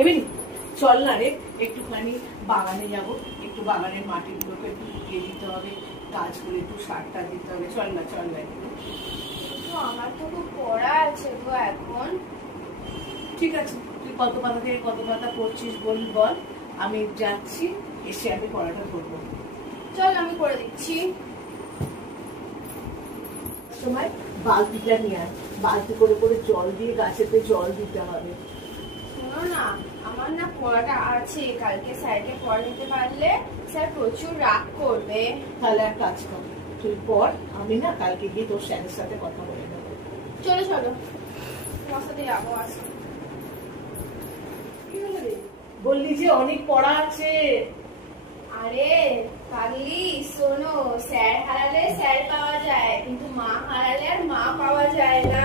এমনি চল না রে, একটুখানি বাগানে যাব, একটু বাগানের মাটিগুলোকে একটু ফুটিয়ে দিতে হবে, কাজ করে একটু সারটা দিতে হবে। চল না, চল না। আমার তো খুব পড়া আছে গো এখন। ঠিক আছে, তুই কত পাতা থেকে কত পাতা পড়ছিস বল, আমি যাচ্ছি, এসে আমি পড়াটা করবো। চল আমি করে দিচ্ছি। সময় বালতিটা নিয়ে আয়, বালতি করে করে জল দিয়ে গাছেতে জল দিতে হবে। শোনো না, আমার না পড়াটা আছে, কালকে স্যারকে পড়া দিতে পারলে স্যার প্রচুর রাগ করবে। তাহলে এক কাজ কর, তুই পড়, আমি না কালকে গিয়ে তোর স্যারের সাথে কথা বলে নেবো। চলো চলো, তোমার সাথে যাবো আজকে। বললি যে অনেক পড়া আছে। আরে পাগলি শোনো, স্যার হারালে স্যার পাওয়া যায়, কিন্তু মা হারালে আর মা পাওয়া যায় না।